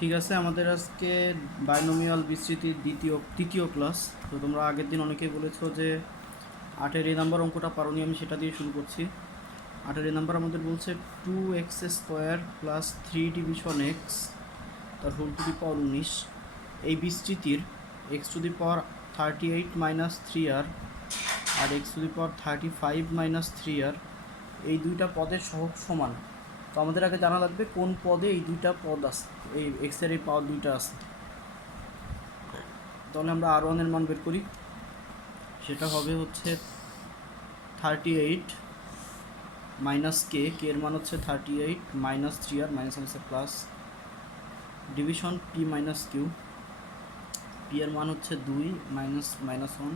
ঠিক আছে, আমাদের আজকে বাইনোমিয়াল বিস্তৃতির তৃতীয় ক্লাস। তো তোমরা আগের দিন অনেকেই বলেছো যে 8-এর এই নাম্বার অঙ্কটা পারোনি, আমি সেটা দিয়ে শুরু করছি। 8-এর এই নাম্বার আমাদের বলছে 2x² প্লাস 3 ডিভিশন এক্স তার হোল টু দি পাওয়ার 19 এই বিস্তৃতির x to the power 38 minus 3r আর x to the power 35 minus 3r এই দুইটা পদের সহগ সমান। তো আমাদের আগে জানা লাগবে কোন পদে এই দুইটা পদ আছে, এই এক্সের এই পাওয়ার দুইটা আছে। তাহলে আমরা আর ওয়ানের মান বের করি, সেটা হবে হচ্ছে 38 মাইনাস কে, কে এর মান হচ্ছে 38 মাইনাস 3r মাইনাস হচ্ছে plus division P minus Q, P এর মান হচ্ছে 2 মাইনাস মাইনাস 1।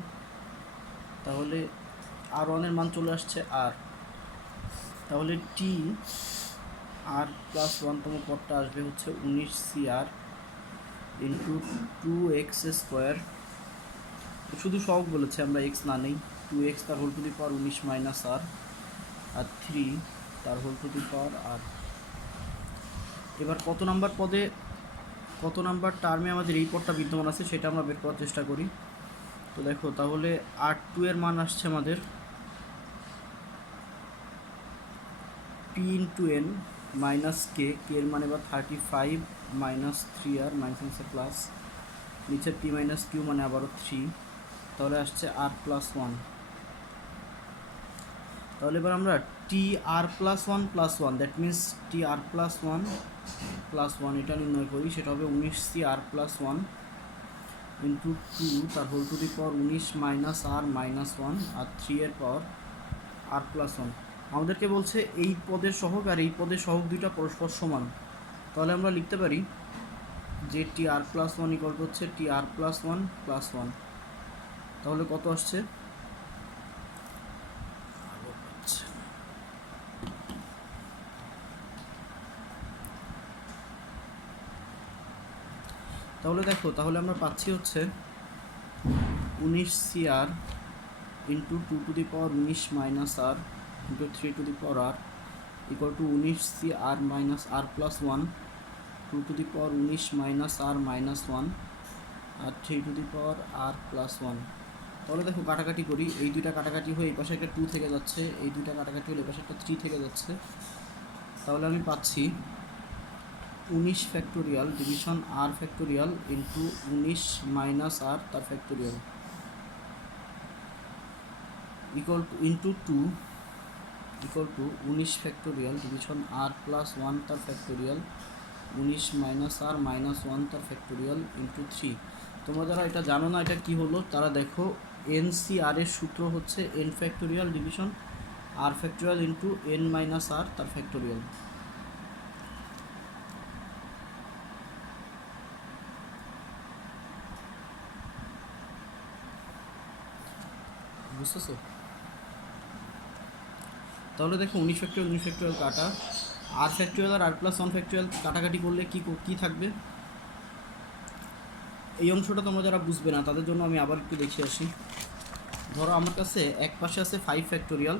তাহলে আর ওয়ানের মান চলে আসছে আর, তাহলে টি আর প্লাস 1তম পদটা আসবে হচ্ছে 19cr ইন্টু 2x²। শুধু সহগ বলেছে, আমরা এক্স না নেই। 2x তার whole to the power 19 minus R, আর 3 তার হোল টু দি পাওয়ার আর। এবার কত নাম্বার টার্মে আমাদের এই পদটা বিদ্যমান আছে সেটা আমরা বের করার চেষ্টা করি। তো দেখো, তাহলে R2 এর মান আসছে আমাদের p ইন্টু এন মাইনাস কে, কে এর মান এবার 35 মাইনাস 3r মাইনাস প্লাস নিচে p মাইনাস কিউ মানে আবারও 3, তাহলে আসছে r প্লাস 1। তাহলে এবার আমরা T R plus 1 that means T R plus 1 এটা নির্ণয় করি, সেটা হবে 19cr প্লাস 1 ইন্টু 2 তার whole to the power 19 minus R minus 1 আর 3 এর পাওয়ার আর প্লাস 1। আমাদেরকে বলছে এই পদের সহগ আর এই পদের সহগ দুইটা পরস্পর সমান। তাহলে আমরা লিখতে পারি যে টি আর প্লাস 1 ইকুয়াল টু হচ্ছে টি আর প্লাস 1 প্লাস 1। তাহলে কত আসছে? তাহলে দেখো, তাহলে আমরা পাচ্ছি হচ্ছে 19cr into 2 to the power 19 minus R into 3 to the power R equal to 19cr minus R plus 1 2 to the power 19 minus R minus 1 আর 3 to the power R plus 1। তাহলে দেখো কাটাকাটি করি, এই দুইটা কাটাকাটি হয়ে এই পাশে একটা 2 থেকে যাচ্ছে, এই দুইটা কাটাকাটি হলে এই পাশে একটা 3 থেকে যাচ্ছে। তাহলে আমি পাচ্ছি 19 factorial division R factorial into 19 minus R তার factorial equal to into 2 equal to 19 factorial division R plus 1 তার ফ্যাক্টোরিয়াল 19 মাইনাস আর মাইনাস 1 তার ফ্যাক্টোরিয়াল ইন্টু 3। তোমরা যারা এটা জানো না এটা কি হলো, তারা দেখো NCR এর সূত্র হচ্ছে n factorial division R factorial into n minus R তার ফ্যাক্টোরিয়াল। বুঝতেছো? তাহলে দেখো 19 ফ্যাক্টোরিয়াল কাটা, আর ফ্যাক্টোরিয়াল আর আর প্লাস 1 ফ্যাক্টোরিয়াল কাটাকাটি করলে কি থাকবে? এই অংশটা তোমরা যারা বুঝবে না তাদের জন্য আমি আবার একটু দেখিয়ে আসি। ধরো আমার কাছে এক পাশে আছে 5 ফ্যাক্টোরিয়াল,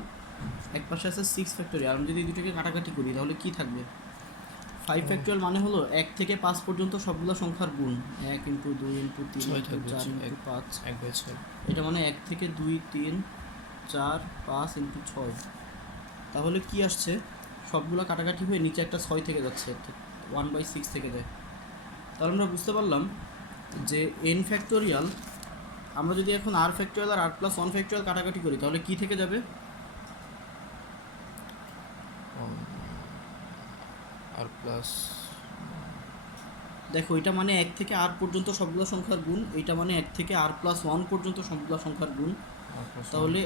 এক পাশে আছে 6 ফ্যাক্টোরিয়াল। আমি যদি এই দুটোকে কাটাকাটি করি তাহলে কি থাকবে? 5 ফ্যাক্টোরিয়াল মানে হলো 1 থেকে 5 পর্যন্ত সবগুলো সংখ্যার গুণ, 1 ইন্টু 2 ইন্টু 3 ইন্টু 4 ইন্টু 5, এটা মানে 1 থেকে 2 3 4 5 ইন্টু 6। তাহলে কি আসছে? সবগুলো কাটাকাটি হয়ে নিচে একটা 6 থেকে যাচ্ছে, 1/6 থেকে যায়। তাহলে আমরা বুঝতে পারলাম যে n ফ্যাক্টোরিয়াল, আমরা যদি এখন আর ফ্যাক্টোরিয়াল আর আর প্লাস 1 ফ্যাক্টোরিয়াল কাটাকাটি করি তাহলে কি থেকে যাবে? আর প্লাস, দেখো এটা মানে 1 থেকে আর পর্যন্ত সবগুলো সংখ্যার গুণ, এটা মানে 1 থেকে আর প্লাস 1 পর্যন্ত সবগুলো সংখ্যার গুণ। তাহলে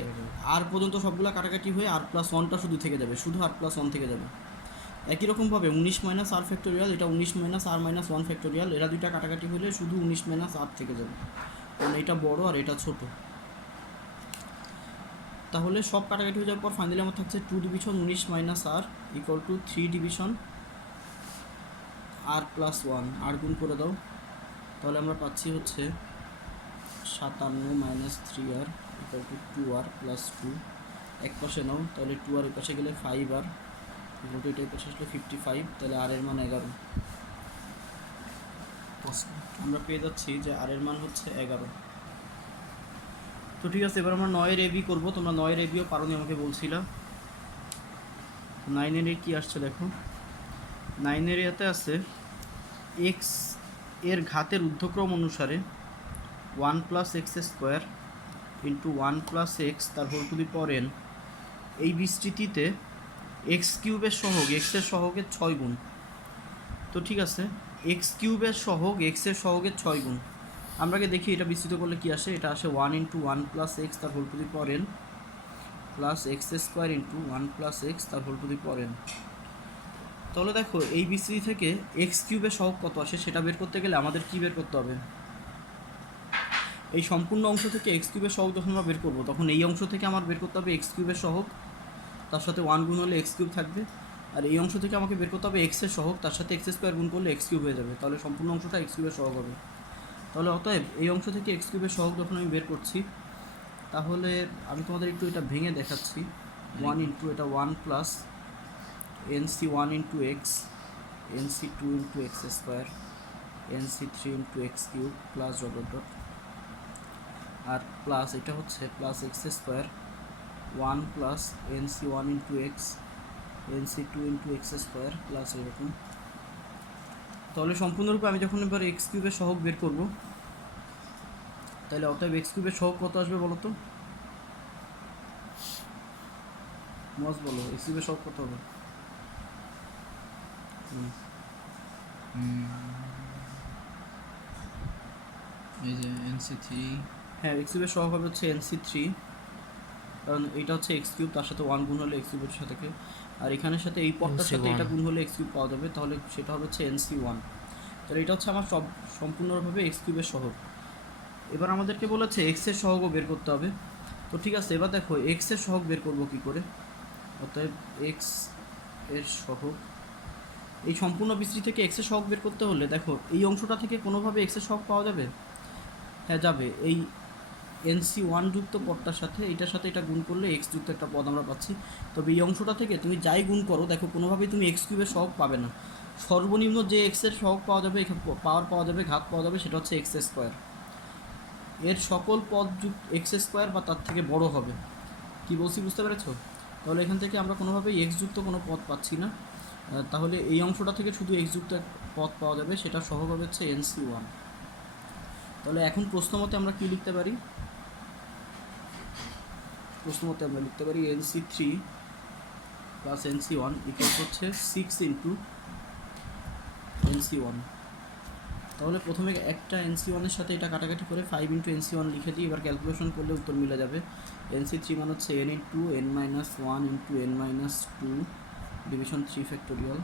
আর পর্যন্ত সবগুলো কাটাকাটি হয়ে আর প্লাস 1টা শুধু থেকে যাবে, শুধু আর প্লাস 1 থেকে যাবে। একই রকমভাবে 19 মাইনাস আর ফ্যাক্টোরিয়াল, এটা 19 মাইনাস আর মাইনাস 1 ফ্যাক্টোরিয়াল, এরা দুইটা কাটাকাটি হলে শুধু 19 মাইনাস আর থেকে যাবে, কারণ এটা বড় আর এটা ছোট। তাহলে সব কাটাকাটি হয়ে যাওয়ার পর ফাইনালি আমার থাকছে 2 division 19 minus R equal to 3 division R plus 1। আর গুণ করে দাও, তাহলে আমরা পাচ্ছি হচ্ছে 57 minus 3r equal to 2r plus 2। এক পাশে নাও, তাহলে 2r এই পাশে গেলে 5r ইকুয়াল টু এটা এই পাশে আসলে 55, তাহলে আর এর মান 11। আমরা পেয়ে যাচ্ছি যে আর এর মান হচ্ছে 11। তো ঠিক আছে, এবার আমরা 9-এর এবি করবো। তোমরা 9-এর এবিও পারোনি আমাকে বলছিলা। 9-এর কি আসছে দেখো, 9-এর এতে আছে এক্স এর ঘাতের ঊর্ধ্বক্রম অনুসারে 1+x² ইন্টু 1+x তার whole to the power n। এই বিস্তৃতিতে এক্স কিউবের সহগ এক্সের সহগের 6 গুণ। তো ঠিক আছে, এক্স কিউবের সহগ এক্সের সহগের 6 গুণ। আমরা দেখি এটা বিস্তৃত করলে কি আসে। এটা আসে 1 ইন্টু 1+x তার whole to the power n plus x² into 1+x তার whole to the power n। তাহলে দেখো এই বিস্তৃতি থেকে এক্স কিউবের সহগ কত আসে সেটা বের করতে গেলে আমাদের কি বের করতে হবে, এই সম্পূর্ণ অংশ থেকে এক্স কিউবের সহগ যখন আমরা বের করবো তখন এই অংশ থেকে আমার বের করতে হবে এক্স কিউবের সহগ, তার সাথে 1 গুণ হলে এক্স কিউব থাকবে। আর এই অংশ থেকে আমাকে বের করতে হবে এক্সের সহগ, তার সাথে x² গুণ করলে এক্স কিউব হয়ে যাবে। তাহলে সম্পূর্ণ অংশটা এক্স কিউবের সহগ হবে। তাহলে অতএব এই অংশ থেকে এক্স কিউবের সহগ যখন আমি বের করছি, তাহলে আমি তোমাদের একটু এটা ভেঙে দেখাচ্ছি। 1 ইন্টু এটা 1+ nc1 into X, nc2 into x² nc3 into X cube plus dot আর প্লাস এটা হচ্ছে plus x² 1+ nc1 into X nc2 into x² plus এরকম। তাহলে সম্পূর্ণরূপে আমি যখন এবার এক্স কিউবের সহগ বের করব, তাহলে অতএব এক্স কিউবের সহগ কত আসবে বলো তো, মজ বলো এক্স কিউবের সহগ কত হবে? এই যে nc3, হ্যাঁ এক্স কিউবের সহগ হবে হচ্ছে nc3, কারণ এইটা হচ্ছে এক্স কিউব, তার সাথে 1 গুণ হলে এক্স কিউবের সাথে, আর এখানের সাথে এই পদটার সাথে এটা গুণ হলে এক্স কিউব পাওয়া যাবে, তাহলে সেটা হবে হচ্ছে nc1। তাহলে এটা হচ্ছে আমার সম্পূর্ণভাবে এক্স কিউবের সহগ। এবার আমাদেরকে বলেছে এক্স এর সহগও বের করতে হবে। তো ঠিক আছে, এবার দেখো এক্স এর সহগ বের করবো কী করে। অতএব এক্স এর সহগ, এই সম্পূর্ণ বিস্তৃতি থেকে এক্স এর সহগ বের করতে হলে দেখো এই অংশটা থেকে কোনোভাবে এক্স এর সহগ পাওয়া যাবে? হ্যাঁ যাবে। এই nc1 যুক্ত পদটার সাথে এটার সাথে এটা গুণ করলে এক্স যুক্ত একটা পদ আমরা পাচ্ছি। তবে এই অংশটা থেকে তুমি যাই গুণ করো দেখো কোনোভাবেই তুমি এক্স কিউবের সহগ পাবে না। সর্বনিম্ন যে এক্স এর সহগ পাওয়া যাবে, পাওয়া যাবে, ঘাত পাওয়া যাবে, সেটা হচ্ছে x²। এর সকল পদ x² বা তার থেকে বড় হবে। কি বলছি বুঝতে পেরেছো? তাহলে এখান থেকে আমরা কোনোভাবেই এক্স যুক্ত কোনো পদ পাচ্ছি না। তাহলে এই অংশটা থেকে শুধু এক্স যুক্ত এক পদ পাওয়া যাবে, সেটা সহগ হবে হচ্ছে nc1। তাহলে এখন প্রশ্নমতে আমরা কি লিখতে পারি? প্রশ্নমতে আমরা লিখতে পারি nc3 প্লাস nc1 ইকুয়াল হচ্ছে 6 ইন্টু nc1। তাহলে প্রথমে একটা nc1 এর সাথে এটা কাটাকাটি করে 5 ইন্টু nc1 লিখে দিই। এবার ক্যালকুলেশন করলে উত্তর মিলে যাবে। nc3 মান হচ্ছে n into n-1 into n-2 division 3 factorial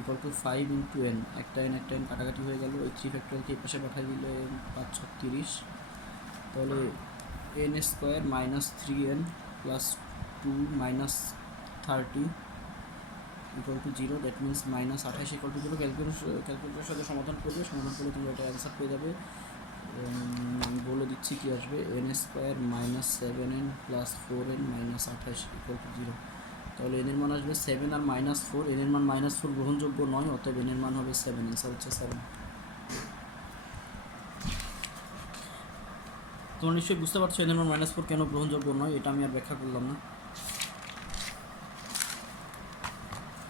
equal two 5 into n। একটা n কাটাকাটি হয়ে গেল, ওই 3 ফ্যাক্টোরিয়ালকে এই পাশে পাঠিয়ে দিলে 5×6 = 30। তাহলে n² minus 3n plus 2 minus 30 equal to 0। That means minus 28 equal to 0। ক্যালকুলেটরের সাথে সমাধান করলে তোমরা এটা অ্যান্সার পেয়ে যাবে। আমি বলে দিচ্ছি কী আসবে, n² minus 7n plus 4n minus 28 equal to 0। তাহলে n এর মান আসবে 7 আর -4। n এর মান -4 গ্রহণযোগ্য নয়, অতএব n এর মান হবে 7। অ্যান্সার হচ্ছে 7। তোমরা নিশ্চয়ই বুঝতে পারছো n এর মান -4 কেন গ্রহণযোগ্য নয়, এটা আমি আর ব্যাখ্যা করলাম না।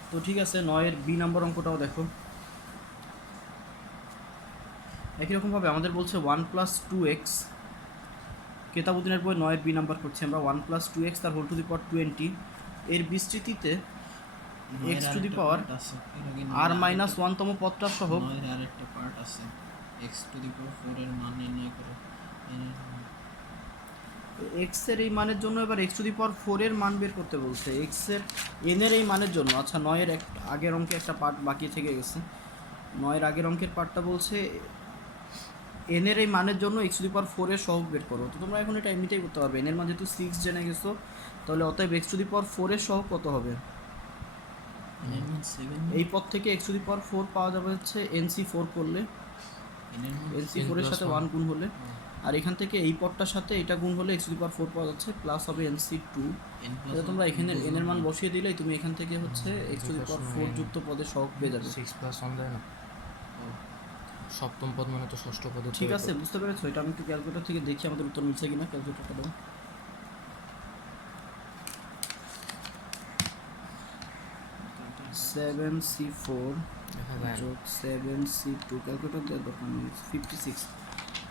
তো ঠিক আছে, 9-এর বি নাম্বার অঙ্কটাও দেখো। একই রকমভাবে আমাদের বলছে 1+2x, কেতাবুদ্দিনের বই 9-এর বি নাম্বার করছি আমরা। 1+2x তার হোল টু দি পাওয়ার 20 এর বিস্তৃতিতে x to the power r-1 তম পদটা সহ আরেকটা পার্ট আছে, x টু দি পাওয়ার 4 এর মান নির্ণয় করো। x এর এই মানের জন্য এবার x টু দি পাওয়ার 4 এর মান বের করতে বলছে। x এর n এর এই মানের জন্য, আচ্ছা 9-এর আগের অঙ্কে একটা পার্ট বাকি থেকে গেছে। 9-এর আগের অঙ্কের পার্টটা বলছে n এর এই মানের জন্য x টু দি পাওয়ার 4 এর সহগ বের করো। তো তোমরা এখন এটা এমনিতেই করতে পারবে। n এর মান যেহেতু 6 জেনে গেছো, তাহলে অতএব x টু দি পাওয়ার 4 এর সহগ কত হবে? এই পদ থেকে x টু দি পাওয়ার 4 পাওয়া যাবে হচ্ছে nc4 করলে, nc4 এর সাথে 1 গুণ হলে, আর এখান থেকে এই পদটার সাথে এটা গুণ হলে x টু দি পাওয়ার 4 পাওয়া যাচ্ছে, প্লাস হবে nc2। তাহলে তোমরা এখানে n এর মান বসিয়ে দিলেই তুমি এখান থেকে হচ্ছে x টু দি পাওয়ার 4 যুক্ত পদের সহগ পেয়ে যাবে। 6 + 1 দেয় না, সপ্তম পদ মানে তো ষষ্ঠ পদে ঠিক আছে, বুঝতে পেরেছো? এটা আমি একটু ক্যালকুলেটর থেকে দেখি আমাদের উত্তর মিলছে কিনা। ক্যালকুলেটরটা দাও। সেভেন সি ফোর দেখা যায় না। যোগ 7C2 ক্যালকুলেটর দেওয়ার দরকার নেই, 56।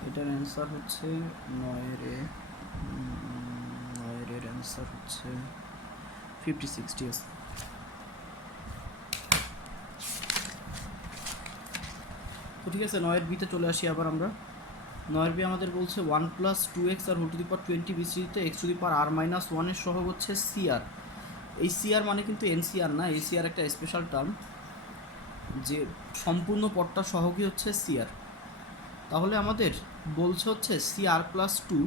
এটার অ্যান্সার হচ্ছে 9-এর অ্যান্সার হচ্ছে 56। ঠিক আছে, তো ঠিক আছে 9-এর বিতে চলে আসি আবার আমরা। 9-এর বি আমাদের বলছে 1+2x R whole to the পাওয়ার 20 বিস্তৃত x to the power r-1 এর সহগ হচ্ছে CR। এই CR মানে কিন্তু NCR না, এই CR একটা স্পেশাল টার্ম, যে সম্পূর্ণ পদটা সহগই হচ্ছে CR। তাহলে আমাদের বলছে হচ্ছে CR+2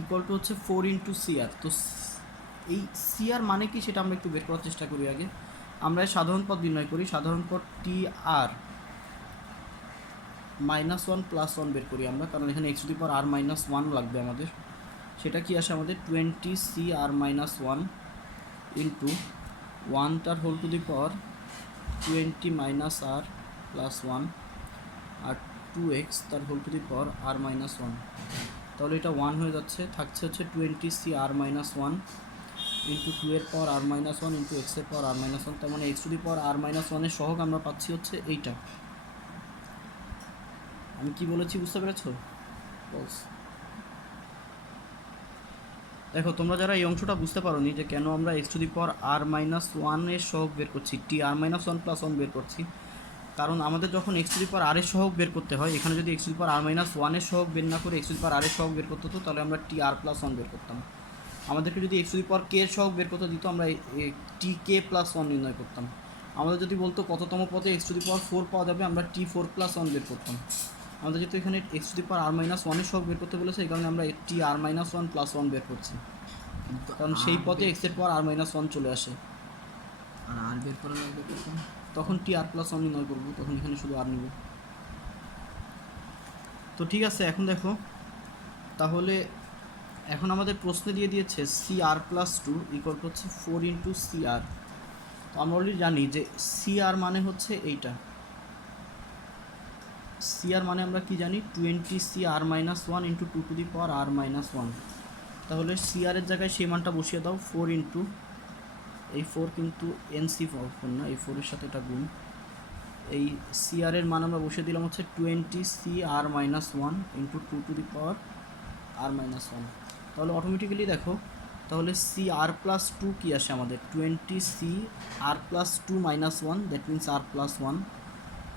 ইকুয়াল টু হচ্ছে 4 ইন্টু CR। তো এই CR মানে কি সেটা আমরা একটু বের করার চেষ্টা করি আগে। আমরা সাধারণ পদ নির্ণয় করি, সাধারণ পদ TR -1 +1 বের করি আমরা, কারণ এখানে x to the power r-1 লাগবে আমাদের। সেটা কি আসে আমাদের 20CR-1 ইন্টু 1 তার whole to the power 20 - r+1 R 2x তার whole to the power r-1। তাহলে এটা 1 হয়ে যাচ্ছে, থাকছে হচ্ছে 20CR-1 ইন্টু 2 এর পাওয়ার r-1 ইন্টু x এর পাওয়ার r-1। তার মানে x to the power r-1 এর সহগ আমরা পাচ্ছি হচ্ছে এইটা। আমি কি বলেছি বুঝতে পেরেছো? দেখো তোমরা যারা এই অংশটা বুঝতে পারোনি যে কেন আমরা x to the power r-1 এর সহগ বের করছি, TR-1+1 বের করছি, কারণ আমাদের যখন x to the power r এর সহগ বের করতে হয়, এখানে যদি x to the power r-1 এর সহগ বের না করে x to the power r এর সহগ বের করতে হতো, তাহলে আমরা TR+1 বের করতাম। আমাদেরকে যদি x to the power k এর সহগ বের করতে দিত, আমরা TK+1 নির্ণয় করতাম। আমাদের যদি বলতো কততম পদে x টু দি পাওয়ার 4 পাওয়া যাবে, আমরা T4+1 বের করতাম। আমাদের যেহেতু এখানে x to the power r-1 এর সহগ বের করতে বলেছে, এই কারণে আমরা TR-1+1 বের করছি, কারণ সেই পদে x এর পাওয়ার r-1 চলে আসে। আর আর বের করা লাগবে তখন তখন TR+1 নির্ণয় করবো, তখন এখানে শুধু আর নিব। তো ঠিক আছে, এখন দেখো তাহলে এখন আমাদের প্রশ্নে দিয়ে দিয়েছে CR+2 ইকুয়াল হচ্ছে 4 ইন্টু CR। তো আমরা অলরেডি জানি যে CR মানে হচ্ছে এইটা। CR মানে আমরা কি জানি, 20CR-1 into 2 to the power r-1। তাহলে CR এর জায়গায় সেই মানটা বসিয়ে দাও, 4 ইন্টু এই 4 কিন্তু NC ফোর না, এই 4 এর সাথে এটা গুণ। এই CR এর মান আমরা বসিয়ে দিলাম হচ্ছে 20CR-1 into 2 to the power r-1। তাহলে অটোমেটিক্যালি দেখো, তাহলে CR+2 কি আসে আমাদের, 20CR+2-1, দ্যাট মিনস r+1,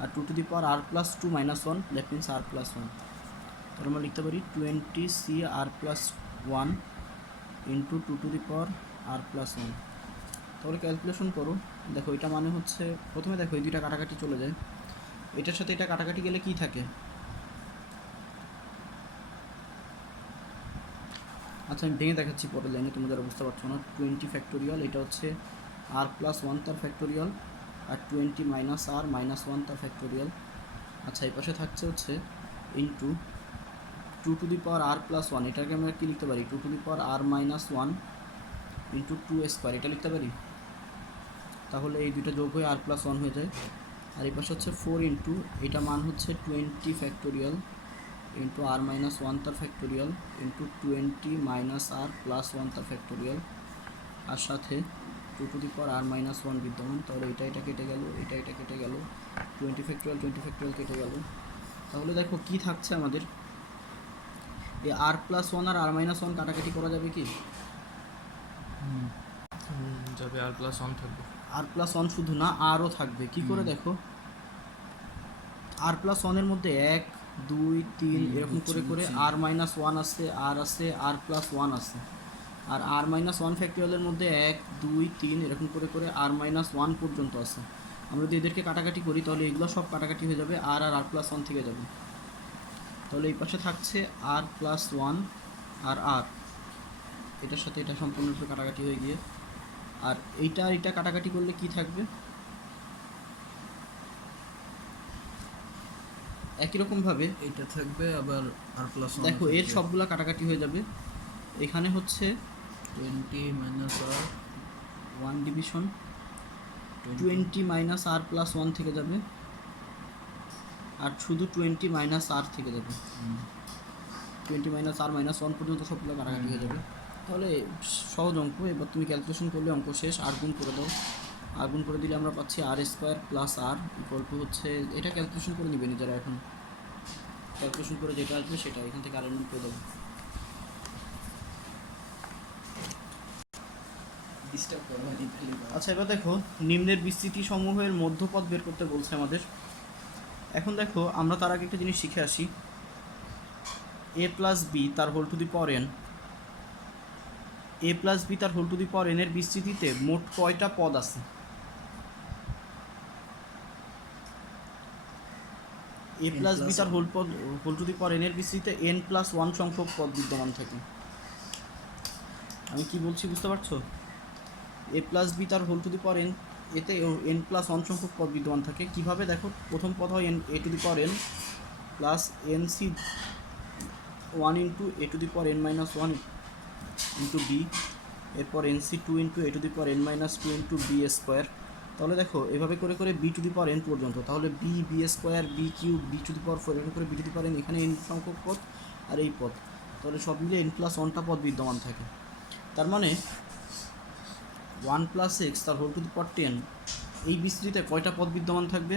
আর 2 to the power r+2-1, that means r+1। তাহলে আমরা লিখতে পারি 20CR+1 into 2 to the power r+1। তাহলে ক্যালকুলেশন করো, দেখো এটা মানে হচ্ছে, প্রথমে দেখো এই দুইটা কাটাকাটি চলে যায়, এটার সাথে এটা কাটাকাটি গেলে কি থাকে, আচ্ছা আমি ভেঙে দেখাচ্ছি পরের লাইনে, তোমরা যারা বুঝতে পারছো না। 20 ফ্যাক্টোরিয়াল, এটা হচ্ছে r+1 তার ফ্যাক্টোরিয়াল, আর 20 - r-1 তার ফ্যাক্টোরিয়াল। আচ্ছা এই পাশে থাকছে হচ্ছে into 2 to the power r+1, এটাকে আমরা কি লিখতে পারি, 2 to the power r-1 into 2² এটা লিখতে পারি। তাহলে এই দুটো যোগ হয়ে r+1 হয়ে যায়। আর এই পাশে হচ্ছে 4 ইন্টু, এটা মান হচ্ছে 20 ফ্যাক্টোরিয়াল ইন্টু r-1 তার ফ্যাক্টোরিয়াল ইন্টু 20 - r+1 তার ফ্যাক্টোরিয়াল, আর সাথে 2 টু দি পাওয়ার r-1 বিদ্যমান। তাহলে এটা কেটে গেল, এটা কেটে গেল, 20 ফ্যাক্টোরিয়াল কেটে গেল। তাহলে দেখো কি থাকছে আমাদের, এই r+1 আর r-1 কাটাকাটি করা যাবে কি, যাবে r+1 থাকবে, r+1 শুধু না আরও থাকবে। কি করে দেখো, r+1 এর মধ্যে 1 2 3 এরকম করে করে r-1 আছে, আর আছে r+1 আছে, আর r-1 ফ্যাক্টোরিয়ালের মধ্যে 1 2 3 এরকম করে করে r-1 পর্যন্ত আছে। আমরা যদি এদেরকে কাটাকাটি করি তাহলে এগুলো সব কাটাকাটি হয়ে যাবে, আর r+1 থেকে যাবে। তাহলে এই পাশে থাকছে r+1 আর r, এটার সাথে এটা সম্পূর্ণরূপে কাটাকাটি হয়ে গিয়ে, আর এইটা কাটাকাটি করলে কি থাকবে, একই রকমভাবে এটা থাকবে আবার r+1 দেখো এর সবগুলা কাটাকাটি হয়ে যাবে। এখানে হচ্ছে 20 - r 1 ডিভিশন 20 - r+1 থেকে যাবে, আর শুধু 20 মাইনাস আর থেকে যাবে, 20 মাইনাস আর মাইনাস 1 পর্যন্ত সবগুলো কাটাকাটি হয়ে যাবে। তাহলে সহজ অঙ্ক, এবার তুমি ক্যালকুলেশন করলে অঙ্ক শেষ। আর গুণ করে দাও, আর গুণ করে দিলে আমরা পাচ্ছি R square plus R equal to হচ্ছে, এটা ক্যালকুলেশন করে নিবে নিজেরা, এখন ক্যালকুলেশন করে যেটা আসবে সেটা এখান থেকে আর এর করে দেবো। আচ্ছা এবার দেখো, নিম্নের বিস্তৃতি সমূহের মধ্যপদ বের করতে বলছে আমাদের। এখন দেখো আমরা তার আগে একটা জিনিস শিখে আসি, এ প্লাস বি তার whole to the power N, A plus B তার whole to the power N এর বিস্তৃতিতে মোট কয়টা পদ আছে? এ প্লাস বি তার whole to the power N এর বিস্তৃতিতে এন প্লাস ওয়ান সংখ্যক পদ বিদ্যমান থাকে। আমি কি বলছি বুঝতে পারছো? এ প্লাস বি তার whole to the power N, এতে এন প্লাস ওয়ান সংখ্যক পদ বিদ্যমান থাকে। কীভাবে দেখো, প্রথম পদ হয় N A to the power N plus N C one into A to the power N minus one into B, এরপর N C two into A to the power N minus two into B square. তাহলে দেখো এভাবে করে করে B to the power N পর্যন্ত, তাহলে B B square B cube B to the power four, এরকম করে B to the power N, এখানে এন সংখ্যক পদ আর এই পদ, তাহলে সব মিলে এন প্লাস ওয়ানটা পদ বিদ্যমান থাকে। তার মানে 1 প্লাস এক্স তার হোল টু দি পাওয়ার 10, এই বিস্তৃতিতে কয়টা পদ বিদ্যমান থাকবে?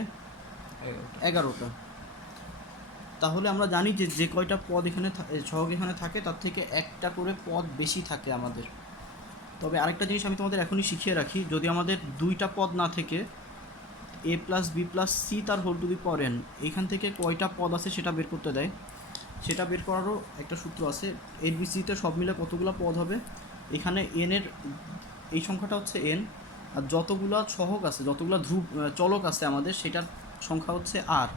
11টা। তাহলে আমরা জানি যে যে কয়টা পদ এখানে সহগ এখানে থাকে তার থেকে একটা করে পদ বেশি থাকে আমাদের। তবে আরেকটা জিনিস আমি তোমাদের এখনই শিখিয়ে রাখি, যদি আমাদের দুইটা পদ না থেকে A plus B plus C তার whole to the power N, এইখান থেকে কয়টা পদ আছে সেটা বের করতে দেয়, সেটা বের করারও একটা সূত্র আছে। এর বিস্তৃতিতে সব মিলে কতগুলো পদ হবে, এখানে এনের এই সংখ্যাটা হচ্ছে এন, আর যতগুলো সহগ আছে, যতগুলো ধ্রুব চলক আছে আমাদের, সেটার সংখ্যা হচ্ছে আর।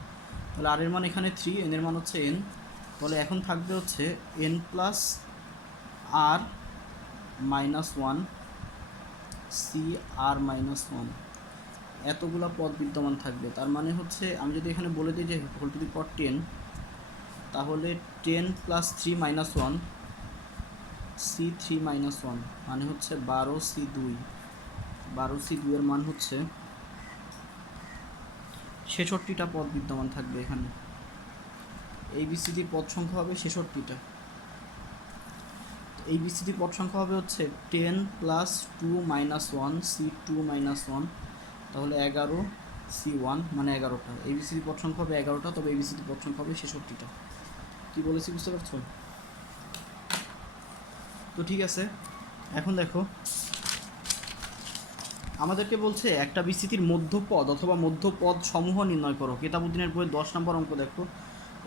তাহলে আর এর মান এখানে 3, এন এর মান হচ্ছে এন। তাহলে এখন থাকবে হচ্ছে এন প্লাস আর মাইনাস ওয়ান সি আর মাইনাস ওয়ান, এতগুলো পদ বিদ্যমান থাকবে। তার মানে হচ্ছে আমি যদি এখানে বলে দিই যে হোল টু দি পাওয়ার 10, তাহলে 10 plus 3 minus one C 3 minus one, মানে হচ্ছে 12 সি 2, 12 সি 2 এর মান হচ্ছে 66টা পদ বিদ্যমান থাকবে এখানে। এই বিস্তৃতির পদ সংখ্যা হবে 66টা। এই বিস্তৃতির পদ সংখ্যা হবে হচ্ছে 10 plus 2 minus one C 2 minus one, তাহলে 11 সি 1, মানে 11টা। এই বিস্তৃতির পদ সংখ্যা হবে 11টা, তবে এই বিস্তৃতির পদ সংখ্যা হবে 66টা। কী বলেছি বুঝতে পারছো? তো ঠিক আছে, এখন দেখো আমাদেরকে বলছে একটা বিস্তৃতির মধ্যপদ অথবা মধ্যপদ সমূহ নির্ণয় করো। কিতাবুদ্দিনের বইয়ের 10 নম্বর অঙ্ক দেখো,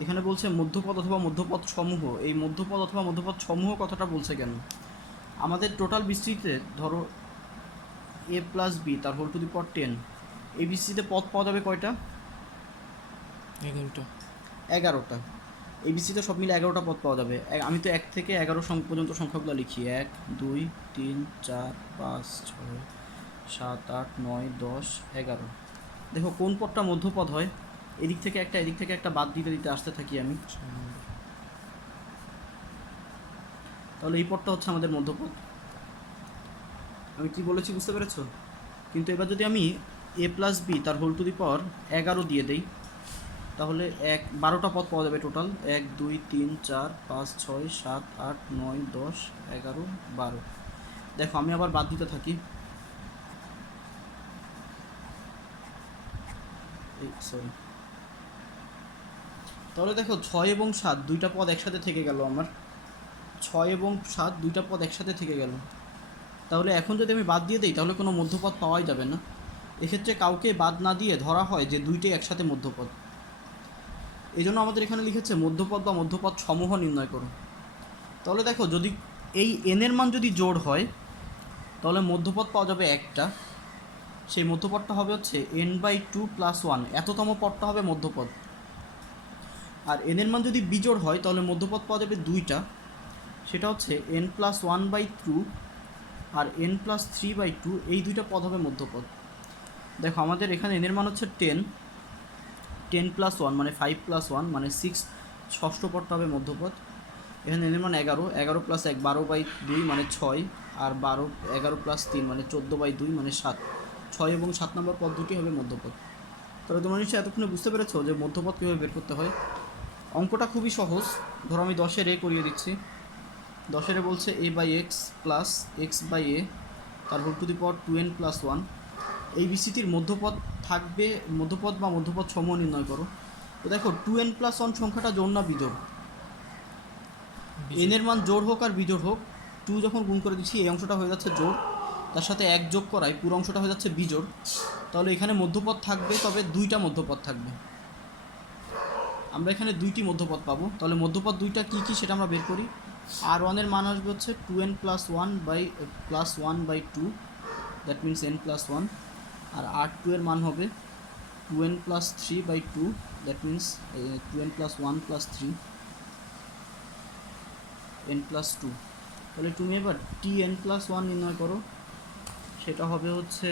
এখানে বলছে মধ্যপদ অথবা মধ্যপদ সমূহ। এই মধ্যপদ অথবা মধ্যপদ সমূহ কথাটা বলছে কেন? আমাদের টোটাল বিস্তৃতিতে ধরো এ প্লাস বি তার হোল টু দি পাওয়ার 10, এই বিস্তৃতিতে পদ পাওয়া যাবে কয়টা? 11টা। এই বিস্তৃতিতে সব মিলে 11টা পদ পাওয়া যাবে। আমি তো 1 থেকে 11 পর্যন্ত সংখ্যাগুলো লিখি, 1 2 3 4 5 6 7 8 9 10 11। দেখো কোন পদটা মধ্যপদ হয়, এদিক থেকে একটা এদিক থেকে একটা বাদ দিতে দিতে আসতে থাকি আমি, তাহলে এই পদটা হচ্ছে আমাদের মধ্যপদ। আমি কি বলেছি বুঝতে পেরেছো? কিন্তু এবার যদি আমি এ প্লাস বি তার হোল টু দি পাওয়ার 11 দিয়ে দেই, তাহলে 12টা পদ পাওয়া যাবে টোটাল, 1 2 3 4 5 6 7 8 9 10 11 12। দেখো আমি আবার বাদ দিতে থাকি, সরি, তাহলে দেখো 6 এবং 7 দুইটা পদ একসাথে থেকে গেল আমার, 6 এবং 7 দুইটা পদ একসাথে থেকে গেল। তাহলে এখন যদি আমি বাদ দিয়ে দিই তাহলে কোনো মধ্যপদ পাওয়াই যাবে না। এক্ষেত্রে কাউকে বাদ না দিয়ে ধরা হয় যে দুইটাই একসাথে মধ্যপদ। এই জন্য আমাদের এখানে লিখেছে মধ্যপদ বা মধ্যপদ সমূহ নির্ণয় করো। তাহলে দেখো যদি এই এনের মান যদি জোড় হয় তাহলে মধ্যপদ পাওয়া যাবে একটা, সেই মধ্যপদটা হবে হচ্ছে n/2 + 1, এততম পদটা হবে মধ্যপদ। আর এনের মান যদি বিজোড় হয় তাহলে মধ্যপদ পাওয়া যাবে দুইটা, সেটা হচ্ছে n+1/2 আর n+3/2, এই দুইটা পদ হবে মধ্যপদ। দেখো আমাদের এখানে এনের মান হচ্ছে 10, 10 + 1 মানে 5 + 1 মানে 6, ষষ্ঠ পদটা হবে মধ্যপদ। এখানে এনের মান 11, 11 + 1 12/2 মানে 6, আর 11 + 3 মানে 14/2 মানে 7, 6 এবং 7 নম্বর পদ দুটি হবে মধ্যপদ। তাহলে তোমরা নিশ্চয়ই এতক্ষণে বুঝতে পেরেছো যে মধ্যপথ কীভাবে বের করতে হয়। অঙ্কটা খুবই সহজ। ধরো আমি 10-এর এ করিয়ে দিচ্ছি। 10-এর এ বলছে a by X plus X by A তার whole to the power 2n plus 1। এই বিসিটির মধ্যপথ থাকবে, মধ্যপথ বা মধ্যপথ সমূহ নির্ণয় করো। তো দেখো 2n প্লাস 1 সংখ্যাটা জোড় না বিজোড়? এন এর মান জোড় হোক আর বিজোড় হোক, 2 যখন গুণ করে দিচ্ছি এই অংশটা হয়ে যাচ্ছে জোড়, তার সাথে 1 যোগ করায় পুরো অংশটা হয়ে যাচ্ছে বিজোড়। তাহলে এখানে মধ্যপথ থাকবে, তবে 2টা মধ্যপথ থাকবে। আমরা এখানে 2টি মধ্যপথ পাবো। তাহলে মধ্যপথ 2টা কী কী সেটা আমরা বের করি। r1 এর মান আসবে হচ্ছে 2n plus 1/2, that means n plus 1। আর r2 এর মান হবে 2n plus 3/2, that means 2n plus 1 plus 3 n plus 2। তাহলে তুমি এবার tn প্লাস 1 নির্ণয় করো। সেটা হবে হচ্ছে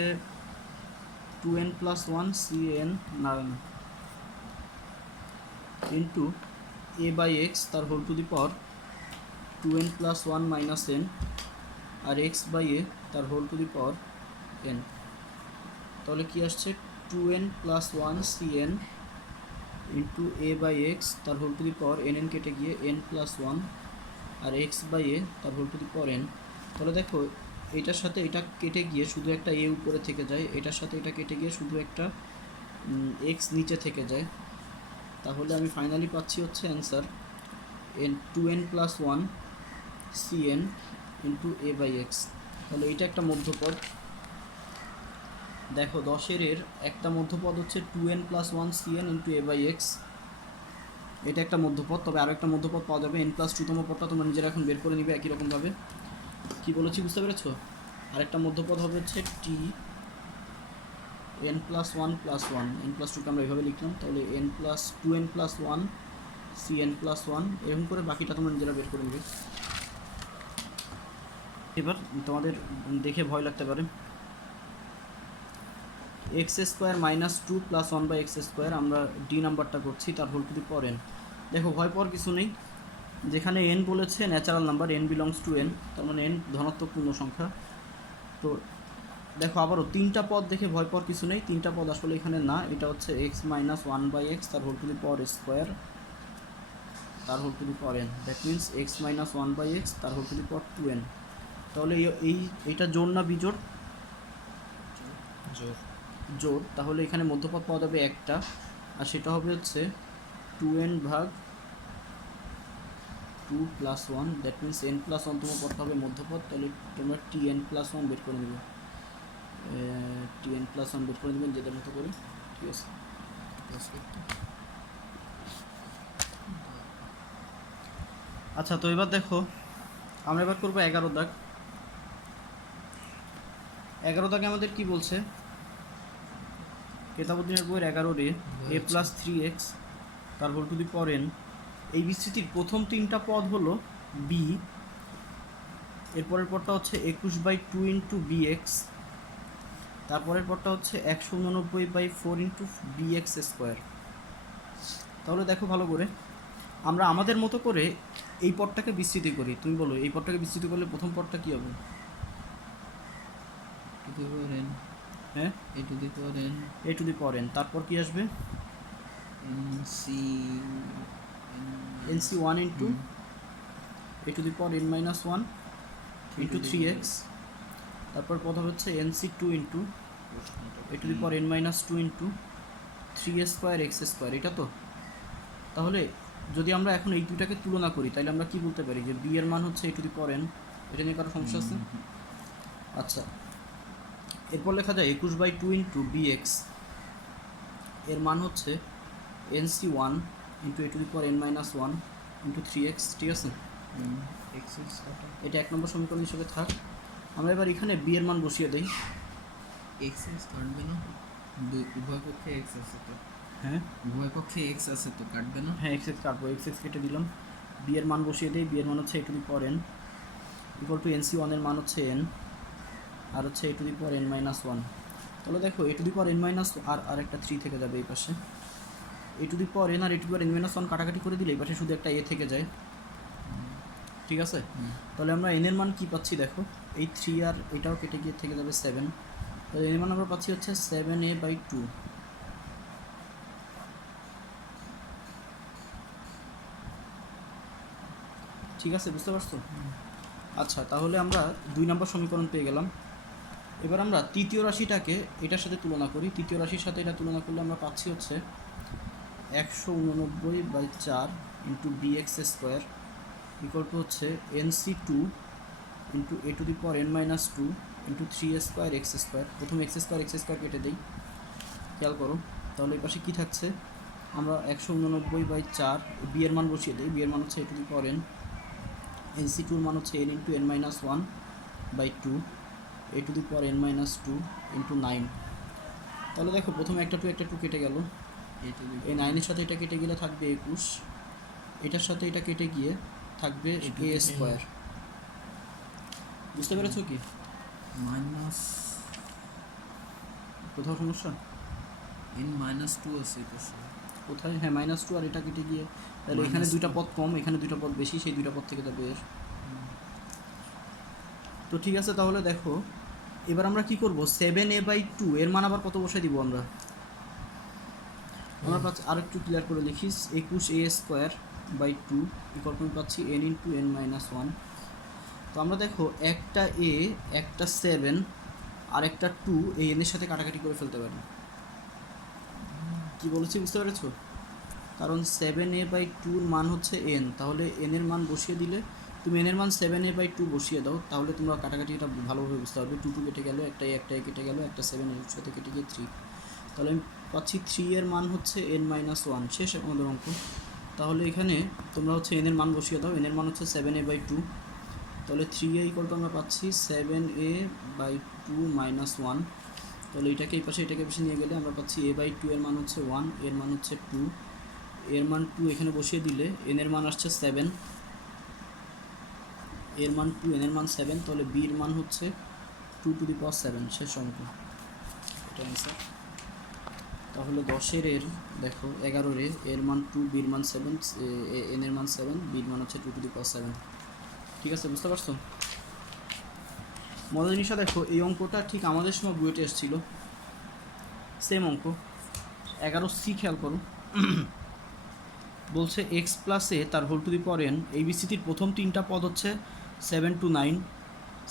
2n plus 1 cn into a by X তার whole to the power 2n plus 1 minus n আর এক্স বাই এ তার whole to the power n। তাহলে কি আসছে 2n plus 1 cn into a by X তার whole to the power n কেটে গিয়ে n plus 1 আর এক্স বাই এ তার whole to the power n। তাহলে দেখো এটার সাথে এটা কেটে গিয়ে শুধু একটা এ উপরে থেকে যায়, এটার সাথে এটা কেটে গিয়ে শুধু একটা এক্স নিচে থেকে যায়। তাহলে আমি ফাইনালি পাচ্ছি হচ্ছে answer n 2n plus 1 cn into a by X. তাহলে এটা একটা মধ্যপদ। দেখো 10-এর এর একটা মধ্যপদ হচ্ছে 2n plus 1 cn into a by X, এটা একটা মধ্যপদ। তবে আরও একটা মধ্যপদ পাওয়া যাবে n প্লাস 2তম পদটা তোমরা নিজেরা এখন বের করে নিবে একই রকমভাবে। কী বলেছি বুঝতে পেরেছো? আরেকটা মধ্যপদ হবে হচ্ছে t n plus 1 plus 1, n plus 2কে আমরা এইভাবে লিখলাম। তাহলে n plus 2n plus 1 cn plus 1, এরকম করে বাকিটা তোমরা নিজেরা বের করে নেবে। এবার তোমাদের দেখে ভয় লাগতে পারে, X square minus 2 plus 1 by X square, আমরা ডি নাম্বারটা করছি তার whole to the power n। দেখো ভয় পাওয়ার কিছু নেই, যেখানে n বলেছে natural number, n belongs to n, তার মানে n ধনাত্মক পূর্ণ সংখ্যা। তো দেখো আবারও 3টা পদ দেখে ভয় পাওয়ার কিছু নেই। 3টা পদ আসলে এখানে না, এটা হচ্ছে এক্স মাইনাস 1 বাই এক্স তার whole to the power square তার whole to the power n, that means X minus 1 by X তার whole to the power 2n। তাহলে এইটা জোড় না বিজোড়? জোড়। তাহলে এখানে মধ্যপদ পাওয়া যাবে একটা, আর সেটা হবে হচ্ছে 2n ভাগ 2 plus 1, that means n plus 1তম পদটা হবে মধ্যপদ। তাহলে তোমরা tn প্লাস 1 বের করে নেবে, tn প্লাস 1 বের করে নেবেন যেটার মতো করে। ঠিক আছে, আচ্ছা। তো এবার দেখো আমরা এবার করবো 11 দাগ। 11 দাগে আমাদের কি বলছে, কেতাবুদ্দিনের বইয়ের 11 a প্লাস 3x তার whole to the power n। এই বিস্তৃতির প্রথম 3টা পদ হলো b, এরপরের পরটা হচ্ছে 21/2 ইন্টু bx, তারপরের পরটা হচ্ছে 189/4 ইন্টু bx স্কোয়ার। তাহলে দেখো ভালো করে, আমরা আমাদের মতো করে এই পদটাকে বিস্তৃতি করি। তুমি বলো এই পদটাকে বিস্তৃতি করলে প্রথম পদটা কী হবে? হ্যাঁ, a to the power n, a to the power n। তারপর কি আসবে? nc 1 into a to the power n minus 1 into 3x। তারপর পদ হবে হচ্ছে nc 2 into a to the power n minus 2 into 3 square x square. এটা তো, তাহলে যদি আমরা এখন এই দুটাকে তুলনা করি তাহলে আমরা কি বলতে পারি যে b এর মান হচ্ছে a to the power n। এটা নিয়ে কারো সমস্যা আছে? আচ্ছা, এরপর লেখা যায় 21/2 ইন্টু bx, এর মান হচ্ছে nc 1 into a to the power n minus 1 into 3x। ঠিক আছে, এটা 1 নম্বর সমীকরণ হিসেবে থাক। আমরা এবার এখানে b এর মান বসিয়ে দিই। x কাটবে না, উভয় পক্ষে x আছে তো। হ্যাঁ, উভয় পক্ষে x আছে তো, কাটবে না। হ্যাঁ, x কাটবো, x কেটে দিলাম। b এর মান বসিয়ে দিই, b এর মান হচ্ছে a to the power n equal to nc 1 এর মান হচ্ছে n আর হচ্ছে a to the power n minus 1। তাহলে দেখো a to the power n minus আর একটা 3 থেকে যাবে এই পাশে। a to the power n আর a to the power n minus 1 কাটাকাটি করে দিলে এই পাশে শুধু একটা a থেকে যায়। ঠিক আছে, তাহলে আমরা n এর মান কী পাচ্ছি দেখো, এই 3 আর এটাও কেটে গিয়ে থেকে যাবে 7। তাহলে n এর মান আমরা পাচ্ছি হচ্ছে 7a/2। ঠিক আছে, বুঝতে পারছো? আচ্ছা, তাহলে আমরা 2 নম্বর সমীকরণ পেয়ে গেলাম। এবার আমরা তৃতীয় রাশিটাকে এটার সাথে তুলনা করি। তৃতীয় রাশির সাথে এটা তুলনা করলে আমরা পাচ্ছি হচ্ছে 189/4 into bx square equal to হচ্ছে NC2 into a⁻n-2 into 3a square x square. প্রথম এক্স স্কোয়ার কেটে দেই, খেয়াল করো। তাহলে এই পাশে কী থাকছে, আমরা 189/4 বি এর মান বসিয়ে দিই। বি এর মান হচ্ছে a⁻n, NC2-র মান হচ্ছে n into n-1/2 a⁻n-2 into 9। তাহলে দেখো প্রথমে একটা টু কেটে গেল, এই 9-এর সাথে এটা কেটে গেলে থাকবে 21, এটার সাথে এটা কেটে গিয়ে থাকবে a স্কোয়ার। বুঝতে পেরেছো কি? মাইনাস কোথাও সমস্যা? n-2 আছে এটা কোথায়? হ্যাঁ, -2, আর এটা কেটে গিয়ে তাহলে এখানে দুইটা পদ কম, এখানে দুইটা পদ বেশি, সেই দুইটা পদ থেকে যাবে এর। তো ঠিক আছে, তাহলে দেখো এবার আমরা কি করব, 7a/2 এর মান আবার কত বসাই দিব আমরা পাচ্ছি, আর একটু ক্লিয়ার করে লিখিস, 21a² ইকুয়াল টু পাচ্ছি n ইন্টু n-1। তো আমরা দেখো একটা a, একটা 7 আর একটা 2 এই n এর সাথে কাটাকাটি করে ফেলতে পারি। কি বলেছি বুঝতে পেরেছো? কারণ 7a/2 মান হচ্ছে n, তাহলে n এর মান বসিয়ে দিলে, তুমি n এর মান 7a/2 বসিয়ে দাও, তাহলে তোমরা কাটাকাটিটা ভালোভাবে বুঝতে পারবে। 2 কেটে গেল, একটা a কেটে গেল, একটা 7 এর সাথে কেটে গিয়ে 3। তাহলে আমি পাচ্ছি 3 এর মান হচ্ছে n-1। শেষ আমাদের অঙ্ক। তাহলে এখানে তোমরা হচ্ছে n এর মান বসিয়ে দাও। n এর মান হচ্ছে 7a/2, তাহলে 3a ইকুয়াল টু আমরা পাচ্ছি 7a/2 - 1। তাহলে এটাকে এই পাশে নিয়ে গেলে আমরা পাচ্ছি a/2 এর মান হচ্ছে 1, এর মান হচ্ছে 2, এর মান 2 এখানে বসিয়ে দিলে n এর মান আসছে 7, এর মান 2, n এর মান 7, তাহলে b এর মান হচ্ছে 2⁻7। শেষ অঙ্ক, এটা অ্যান্সার। তাহলে 10-এর দেখো 11-এর এর মান 2, b এর মান 7, n এর মান 7, b এর মান হচ্ছে 2⁻7। ঠিক আছে, বুঝতে পারছো? মজার জিনিসটা দেখো, এই অঙ্কটা ঠিক আমাদের সময় বুয়েটে এসেছিল, সেম অঙ্ক। 11C খেয়াল করো, বলছে x প্লাস এ তার whole to the power n, এই বিস্তৃতির প্রথম 3টা পদ হচ্ছে 7 to 9,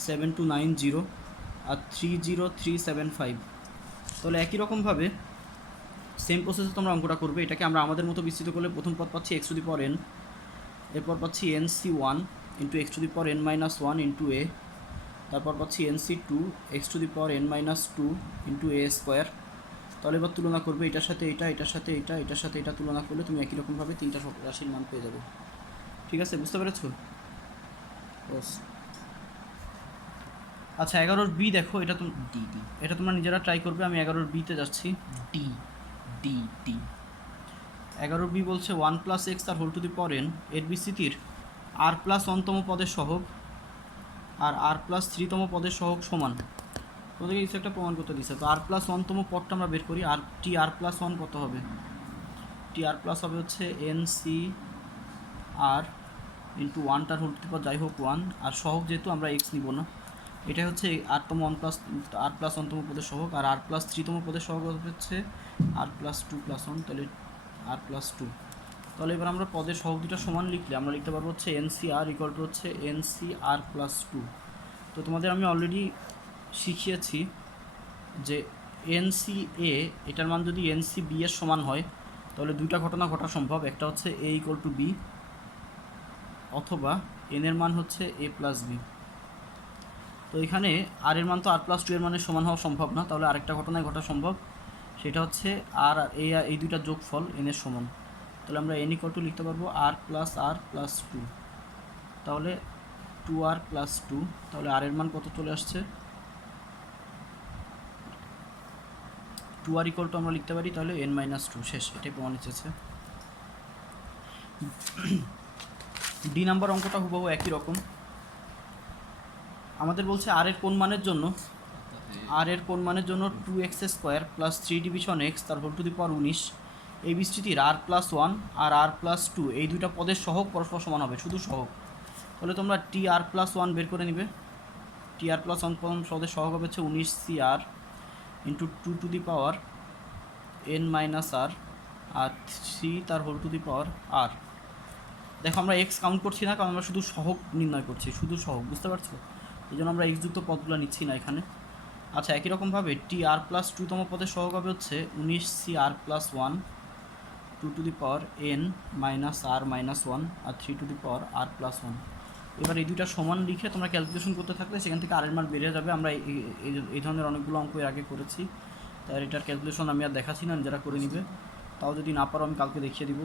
7 to 9 0 আর 3 0 3 7 5। তাহলে একই রকমভাবে সেম প্রসেসে তোমরা অঙ্কটা করবে। এটাকে আমরা আমাদের মতো বিস্তৃত করলে প্রথম পদ পাচ্ছি x to the power n, এরপর পাচ্ছি NC1 into x to the power n-1 into a, তারপর পাচ্ছি NC2 x to the power n-2 into a square. তাহলে এবার তুলনা করবে এটার সাথে এটা, এটার সাথে এটা, এটার সাথে এটা তুলনা করলে তুমি একই রকমভাবে 3টা রাশির মান পেয়ে যাবে। ঠিক আছে, বুঝতে পেরেছো? আচ্ছা, 11-র বি দেখো, এটা তো এটা তোমরা নিজেরা ট্রাই করবে। আমি 11-র বিতে যাচ্ছি। ডি 11-র বি বলছে 1 প্লাস এক্স তার whole to the power n এর বিস্তৃতির r+1তম পদের সহগ আর r+3তম পদের সহগ সমান। তোমাদেরকে কিছু একটা প্রমাণ করতে দিচ্ছে। তো r+1তম পদটা আমরা বের করি। আর r+1 কত হবে? r+ হবে হচ্ছে NCr ইন্টু 1টার হোল টু দি পাওয়ার যাই হোক 1, আর সহগ যেহেতু আমরা x নিব না, এটাই হচ্ছে r+1তম পদের সহগ। আর r+3তম পদের সহগ হচ্ছে r+2+1, তাহলে r+2। তাহলে এবার আমরা পদের সহগ দুটো সমান লিখলে আমরা লিখতে পারবো হচ্ছে NCr ইকুয়াল টু হচ্ছে NCr+2। তো তোমাদের আমি অলরেডি শিখিয়েছি যে NCA এটার মান যদি NCB এর সমান হয়, তাহলে দুইটা ঘটনা ঘটা সম্ভব। একটা হচ্ছে a ইকুয়াল টু b, অথবা n এর মান হচ্ছে a+b। তো এখানে আর এর মান তো r+2 এর মানের সমান হওয়া সম্ভব না, তাহলে আরেকটা ঘটনায় ঘটা সম্ভব, সেটা হচ্ছে আর এই দুইটার যোগফল n এর সমান। তাহলে আমরা n ইকুয়াল টু লিখতে পারবো r+r+2, তাহলে 2r+2। তাহলে আর এর মান কত চলে আসছে? 2r ইকুয়াল টু আমরা লিখতে পারি তাহলে n-2। শেষ, এটাই প্রমাণ এসেছে। ডি নাম্বার অঙ্কটা হুবহু একই রকম। আমাদের বলছে আর এর কোন মানের জন্য 2x² প্লাস 3 তার হোল টু দি পাওয়ার 19 এই বিস্তৃতির r+1 আর r+2 এই দুইটা পদের সহগ পরস্পর সমান হবে, শুধু সহগ। তাহলে তোমরা tr+1 বের করে নিবে। tr+1 পদের সহগ হবে হচ্ছে 19cr into 2 to the power n-r আর 3 তার whole to the power r। দেখো আমরা এক্স কাউন্ট করছি না, কারণ আমরা শুধু সহগ নির্ণয় করছি, শুধু সহগ, বুঝতে পারছো? এই জন্য আমরা এক্সযুক্ত পদগুলো নিচ্ছি না এখানে। আচ্ছা, একই রকমভাবে টি আর প্লাস টুতম পদের সহগ হবে হচ্ছে 19 CR+1 2n -r-1 আর 3r+1। এবার এই দুইটা সমান লিখে তোমরা ক্যালকুলেশন করতে থাকলে সেখান থেকে আর এর মান বেড়ে যাবে। আমরা এই ধরনের অনেকগুলো অঙ্ক এর আগে করেছি, তাই এটার ক্যালকুলেশন আমি আর দেখাচ্ছি না, যারা করে নিবে। তাও যদি না পারো আমি কালকে দেখিয়ে দিব।